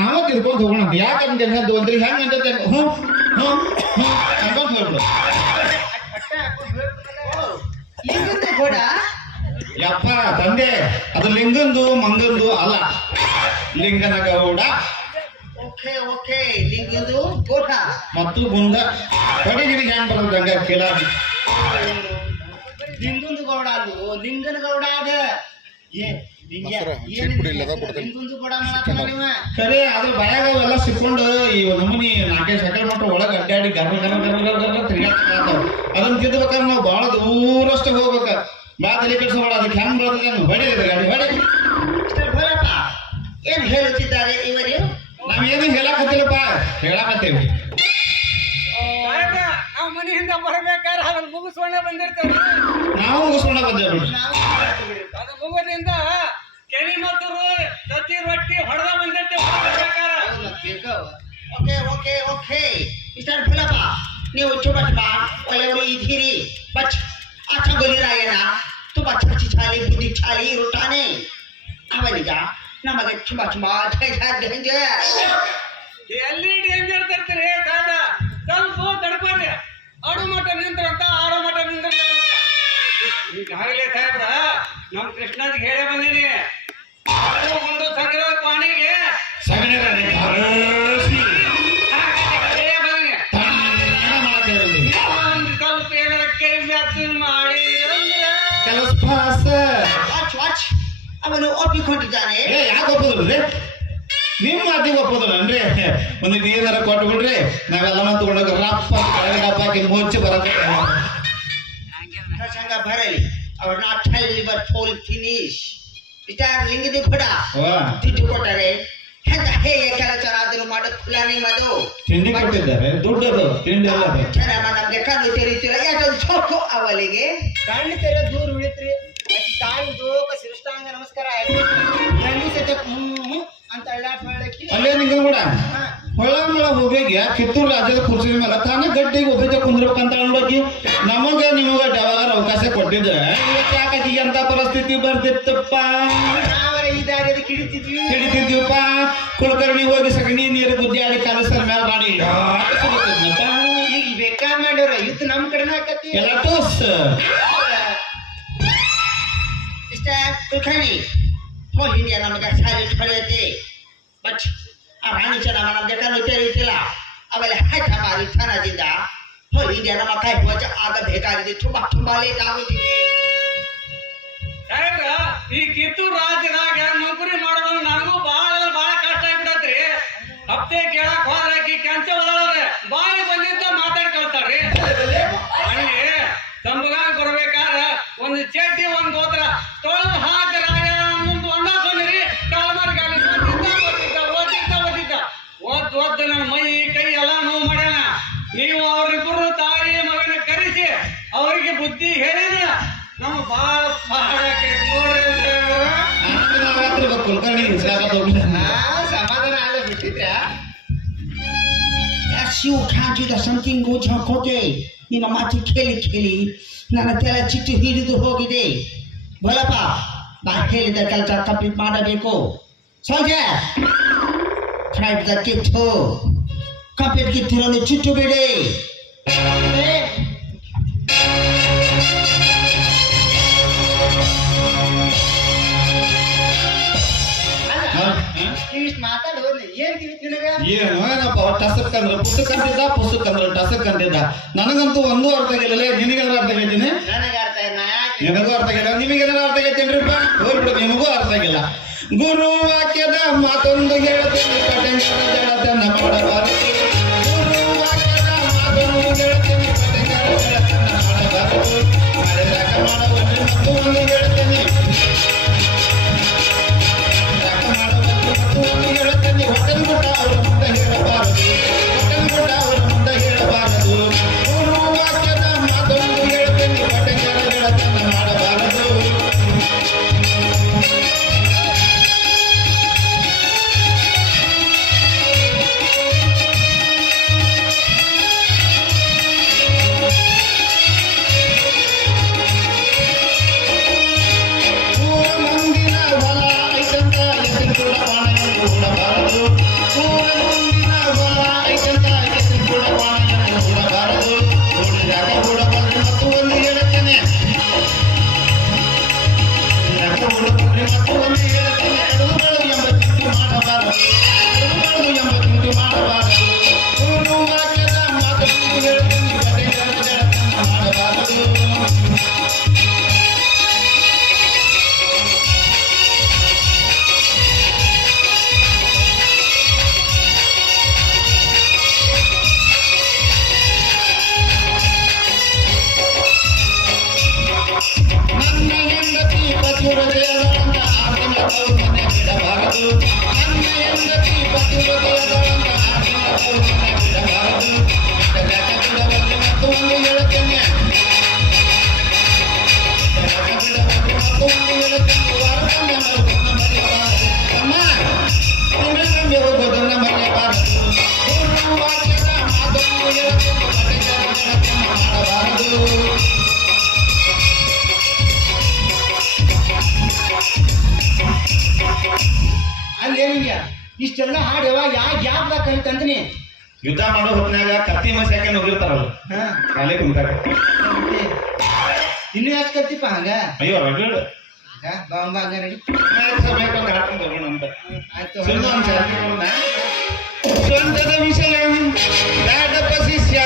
ನಾವ ತಿಳ್ಕೊಂಡು ಹೋಗೋಣ ಯಾಕಂತ ಒಂದ್ರಿ ಹೆಂಗಂತ ಹ್ಞೂ ಹ್ಞೂ ಹ್ಞೂ ಅನ್ಕೊಂತ ಹೇಳ್ಬಿಡು. ಯಪ್ಪ ತಂದೆ ಅದು ಲಿಂಗಂದು ಮಂಗಂದು ಅಲ್ಲ, ಲಿಂಗನ ಗೌಡ ಲಿಂಗದು ಗೋಟ ಮತ್ತು ಮುಂದ ಕಡೆಗಿರಿಗೆ ಹೆಂಗ್ ಬರ್ತದಂಗ ಕೇಳ ಲಿಂಗಂದು ಗೌಡ ಅದು ಲಿಂಗನ ಗೌಡ ಅದ ಖರೆ ಅದ್ರ ಬಾಯಾಗ ಅವೆಲ್ಲ ಸಿಕ್ಕೊಂಡು ಈ ನಮೂನಿ 4-5 ಸೆಕೆಂಡ್ ಮಟ್ಟ ಒಳಗೆ ಅಡ್ಡಾಡಿ ಗರ್ಭ ತಿರ್ಗಾಡ್ತಾವ. ಅದನ್ನ ತಿದ್ದಬೇಕಾದ್ರೆ ನಾವು ಬಹಳ ದೂರಷ್ಟು ಹೋಗ್ಬೇಕ. ಮಾತಲ್ಲಿ ಕೆಲ್ಸಬೇಡ, ಅದಕ್ಕೆ ಹೆಂಗ್ ಬರ್ತದೆ ಹೊಡಿದ ಗಾಡಿ ಹೊಡಿ. ಏನ್ ಹೇಳುತ್ತಿದ್ದಾರೆ ಇವರು? ನಾವೇನು ಹೇಳಕತ್ತಿಲ್ಲಪ್ಪ, ಹೇಳಕತ್ತೇವಿ. ನಾವು ಮನೆಯಿಂದ ಬರಬೇಕಾದ್ರೆ ಅದನ್ನ ಮುಗಿಸ್ಕೊಂಡೆ ಬಂದಿರ್ತೇವೆ. ನಾವು ಮುಗಿಸ್ಕೊಂಡ ಬಂದೇವಿ. ಅದು ಮುಗಿದಿಂದ ಕೆನಿ ಮತ್ತು ತತ್ತಿ ರೊಟ್ಟಿ ಹೊಡೆದ ಬಂದಿರ್ತೇವೆ. ಮಿಸ್ಟರ್ ಫುಲಪ್ಪ, ನೀವು ಚುಬಟ್ಟ ಒಳ್ಳೆಯವರು ಇದ್ದೀರಿ. ಬಚ್ अच्छा बोली रायಣ್ಣ, ತುಂಬಾ ಚರ್ಚಿ ಚಾಲಿ ಬುದ್ಧಿ ಚಾಲಿ ಇರುತ್ತಾನೆ. ಅವನಿಗ ನಮಗೆ ತುಂಬಾ ಎಲ್ಲಿ ಡೇಂಜರ್ ತರ್ತೀರಿ ಕಾದ ಸ್ವಲ್ಪ ತಡ್ಕೊಂಡೆ. ಆಡು ಮಠ ನಿಂತ್ರಂತ ಆಡು ಮಠ ನಿಂದ್ರ ಈಗಾಗಲೇ ಸಾಹೇಬ್ರ ನಮ್ ಕೃಷ್ಣಾಜಿಗೆ ಹೇಳೇ ಬಂದೀನಿ. ಒಂದು ಸಗರ ಪಾಣಿಗೆ ಸ್ವಲ್ಪ ಏನಾರ ಕೈ ಮ್ಯಾಕ್ಸಿನ್ ಮಾಡಿ ಅವನು ಒಪ್ಪಿಕೊಂಡಿದ್ದಾನೆ. ಯಾಕೆ ಒಪ್ಪೋದ್ರಿ? ನಿಮ್ಮ ಮಾತಿಗೆ ಒಪ್ಪೋದಲ್ಲ ಅಂದ್ರೆ ಒಂದು ಏನಾರ ಕೊಟ್ಟು ಬಿಡ್ರಿ, ನಾವೆಲ್ಲ ತಗೊಂಡೋಗ ರಪ್ಪ ಡಬ್ಬಾಕಿ ಮುಚ್ಚಿ ಬರಬೇಕು. ಪ್ರಸಂಗ ಬರಲಿ, ಅವ್ರ ನಾಟ್ ಲಿವರ್ ಫೋಲ್ ಫಿನಿಶ್. ಲಿಂಗದ ಕೂಡ ದುಡ್ಡು ಕೊಟ್ಟರೆ ಹೆಂಗ ಹೇಗೆ ಕೆಲಸ ಆದರೂ ಮಾಡೋದು ಖುಲ್ಲ ನಿಮ್ಮದು. ತಿಂಡಿ ಕೊಟ್ಟಿದ್ದಾರೆ, ದುಡ್ಡದು ತಿಂಡಿ ಎಲ್ಲ ನಮ್ಗೆ ಕಣ್ಣು ತೆರೀತಿಲ್ಲ. ಯಾಕಂದ್ರೆ ಸೊಕ್ಕು ಅವಳಿಗೆ ಕಣ್ಣು ತೆರೆ ದೂರ ಉಳಿತ್ರಿ. ತಾಯಿ ದೋಕ ಶಿರಷ್ಟಾಂಗ ನಮಸ್ಕಾರ ಅಂತ ಅಲ್ಲೇ ನಿಂಗೆ ಕೂಡ ಹೊಳ ಹೋಗಿ ಕಿತ್ತೂರು ರಾಜ್ಯದ ಕುರ್ಚಿ ಮೇಲೆ ತಾನೇ ಗಡ್ಡಿಗೆ ಒಬ್ಬ ಕುಂದ್ರಬೇಕಂತ ಅನ್ಬೇಕು. ನಮಗ ನಿಮಗ ಯಾವಾಗ ಅವಕಾಶ ಕೊಟ್ಟಿದ್ರೆ ಯಾಕೆ ಅಂತ ಪರಿಸ್ಥಿತಿ ಬರ್ತಿತ್ತಪ್ಪ. ಹಿಡಿತಿದ್ವಿಪ್ಪ. ಕುಲಕರ್ಣಿ ಹೋಗಿ ಸಗಣಿ ನೀರು ಗುದ್ದಾಡಿ ಕೆಲಸ ಮೇಲೆ ಮಾಡಿ ಈಗ ಬೇಕಾ ಮಾಡ್ಯಾರ. ಯುದ್ಧ ನಮ್ ಕಡೆನ ಆಕತಿ ಎಲ್ಲ ಟೋಸ್ ಕುಲಕರ್ಣಿ ಹೋಲ್ ಇಂಡಿಯಾ ನಮಗೆ ಸಾಲಿ ಹೊಡೆಯುತ್ತೆ. ಬಟ್ ಆ ರಾಣಿ ಚೆನ್ನಮ್ಮ ನಮ್ಗೆ ಕಣ್ಣು ತೆರೆಯುತ್ತಿಲ್ಲ. ಆಮೇಲೆ ಹಠ ಮಾರಿ ಥನದಿಂದ ಹೋಲ್ ಇಂಡಿಯಾ ನಮ್ಮ ಕೈ ವಜ ಆಗಬೇಕಾಗಿದೆ. ತುಂಬಾ ಲೇಟ್ ಆಗುತ್ತಿದೆ. ಸಾಹೇಬ್ರ, ಈ ಕಿತ್ತೂರು ರಾಜ್ಯದಾಗ ನೌಕರಿ ಮಾಡೋದು ನನಗೂ ಬಹಳ ಕಷ್ಟ ಆಗ್ಬಿಡತ್ರಿ. ಹಪ್ತೆ ಕೇಳಕ್ ಹೋದ್ರಾಕಿ ಕೆಂಚ ಒದಳದ್ರೆ ಬಾಯಿ ಬಂದಿದ್ದ ಮಾತಾಡಿ ಕಳ್ತಾರ್ರಿ. ಅಲ್ಲಿ ತಂಬಗಾಗ ಬರ್ಬೇಕಾದ್ರ ಒಂದು ಚಡ್ಡಿ ಒಂದು ಗೋತ್ರ ತೊಳೆದು ಹಾಕಿ ರಾಗ ಮುಂದೆ ಒಂದ ಸೊನ್ನಿರಿ ಕಾಲ್ಮಾರ್ಗ ಓದ್ದ ನನ್ನ ಮೈ ಕೈ ಎಲ್ಲ ನೋವು ಮಾಡ್ಯಾನ. ನೀವು ಅವ್ರಿಬ್ಬರು ತಾಯಿ ಮಗನ ಕರೆಸಿ ಅವರಿಗೆ ಬುದ್ಧಿ ಹೇಳಿದ್ರ ನಾವು ಬಹಳ ಸಮಾಧಾನ ಆಗ ಬಿಟ್ಟಿದ್ರ. ಶಿವ ಕಾಂಚಿದ ಸಮಥಿಂಗ್ ಗೋಚ ಕೋಟೆ ನಿನ್ನ ಮಾತು ಕೇಳಿ ನನ್ನ ತಲೆ ಚಿಟ್ಟು ಹಿಡಿದು ಹೋಗಿದೆ. ಬಲಪ್ಪ, ನಾ ಹೇಳಿದ ಕೆಲಸ ಕಂಪ್ಲೀಟ್ ಮಾಡಬೇಕು. ಸೋಲ್ಜರ್, ಟ್ರೈ ದ ಕಿತ್ತು ಕಂಪ್ಲೀಟ್ ಕಿತ್ತಿರಲು ಚಿಟ್ಟು ಬಿಡಿ. ಏನಪ್ಪ ಟಸಕ್ಕಂದ್ರೆ ಪುಸ್ತಕಂತಿದ್ದ ಪುಸ್ತಕಂದ್ರೆ ಟಸಕ್ಕಂತಿದ್ದ. ನನಗಂತೂ ಒಂದು ಅರ್ಥ ಆಗಿಲ್ಲ. ನಿನಗೆಲ್ಲ ಅರ್ಥ ಆಗೈತೀನಿ? ನಿನಗೂ ಅರ್ಥ ಆಗಿಲ್ಲ, ನಿಮಗೆಲ್ಲ ಅರ್ಥ ಆಗೈತೇನ್ರಿಪ್ಪ? ಹೋಗ್ಬಿಡು, ನಿಮಗೂ ಅರ್ಥ ಆಗಿಲ್ಲ. ಗುರು ವಾಕ್ಯದ ಮಾತೊಂದು ಹೇಳ್ತೀನಿ, ಕಟಂಗನ ಮಾಡಬಾರದು. ಗುರು ವಾಕ್ಯದ ಮಾತೊಂದು ಹೇಳ್ತೀನಿ, ಕಟಂಗನ ಮಾಡಬಾರದು. ಮಾಡಿದಾಗ ಮಾಡಬಹುದು ಮತ್ತು ಒಂದು ಹೇಳ್ತೀನಿ, ಹೇಳ್ತೀನಿ. ಹೊಟ್ಟೆಲ್ ಬಿಟ್ಟ ಅವರ ಮುಂದೆ ಹೇಳಬಾರದು, ಹೊಟ್ಟೆಲ್ ಬಿಟ್ಟ ಅವರ ಮುಂದೆ ಹೇಳಬಾರದು. ಗುರು ವಾಕ್ಯದ ಮಾತೊಂದು ಹೇಳ್ತೀನಿ, ಕಟಂಗನ ಮಾಡಬಾರದು. ನಿಂಗೆ ಇಷ್ಟೆಲ್ಲ ಹಾಡು ಯಾವ ಗ್ಯಾಪ್ದಾಗ ಕಲಿತಂತೀನಿ ಯುದ್ಧ ಮಾಡೋ ಹೊತ್ನ್ಯಾಗ ಕತ್ತಿ ಮಸಿ ಹಾಕಿ ಹೋಗಿರ್ತಾರಲ್ಲ ಹಾ ಕಾಲೇ ಕುಂತಾಗ ಇನ್ನು ಎಷ್ಟು ಕಲ್ತಿಪ್ಪ ಹಂಗ ಅಯ್ಯೋ ರಗಡ್ ಬಾಂಬ ಹಂಗ ನಡಿ ಬೇಕಂತ ಹಾಕೊಂಡು ಹೋಗೋಣ ಅಂತ ಆಯ್ತು ಸುಳ್ಳು ಅಂತ ಹೇಳ್ತೀನಿ. ಸ್ವಂತದ ವಿಷಯ ಬ್ಯಾಡಪ್ಪ ಶಿಷ್ಯ